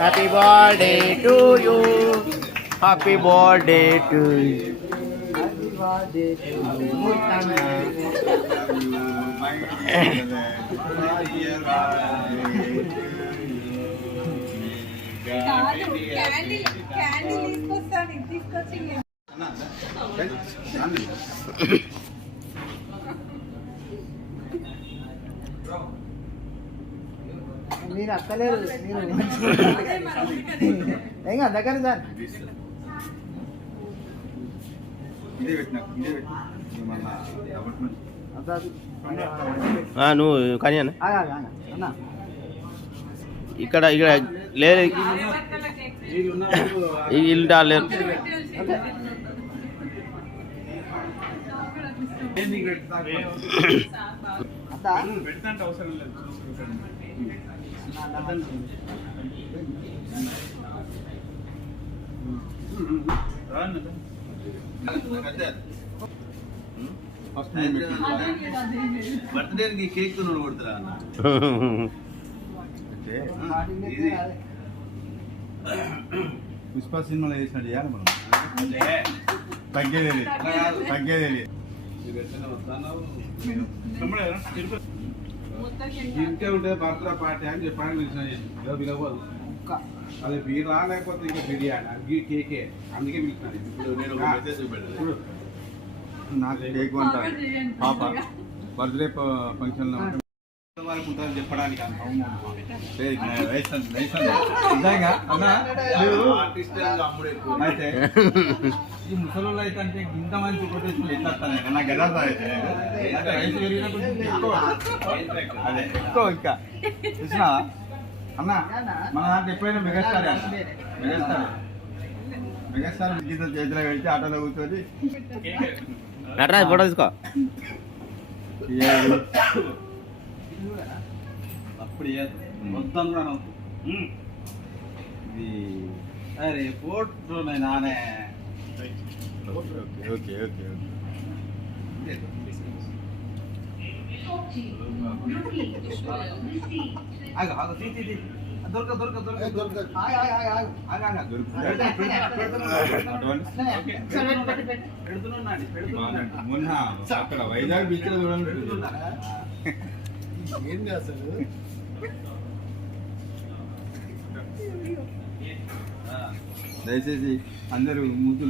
Happy birthday to you, happy birthday to you. మీరు అక్కలేరు, మీరు ఏం దగ్గర సార్ నువ్వు కానీ అన్న అన్న ఇక్కడ ఇక్కడ లేదు, ఇల్లు లేరు. పెట్టంటే అవసరం లేదు. బర్త్డే కేక్ కొడుతురా అన్న పుష్ప సినిమాలో వేసినట్టు చేయాలి మనం. తగ్గేది తగ్గేది ఇంకే ఉంటే బర్త్డే పార్టీ అని చెప్పాను పిలవదు. అది బీరా లేకపోతే ఇంకా బిర్యానీ కేకే, అందుకే పిలుస్తున్నాను. ఇప్పుడు నేను ఒక మెసేజ్ పెట్టాను, నాకు కేక్ అంటారు పాప బర్త్డే ఫంక్షన్లో వాళ్ళకు ఉంటుందని చెప్పడానికి అయితే ఈ ముసలు అయితే అంటే ఇంత మంచి కొటేషన్ ఎట్లా నాకు గెలదు అయితే వయసు పెరిగినప్పుడు అదే ఎక్కువ ఇంకా చూసినా అన్న మన దాంట్లో ఎప్పుడైనా మెగాస్టార్ మెగాస్టార్ గీత చేతిలో పెట్టి ఆటోలో కూర్చొని నటరాజ్ ఫోటో తీసుకో. అప్పుడు మొత్తం కూడా ఇది అరే ఫోటో నానే. ఓకే ఓకే ఓకే దొరక దొరక దొరక దొరక మొన్న అక్కడ వైజాగ్ బీచ్ లో చూడండి ఏంది అసలు దయచేసి అందరూ మూతులు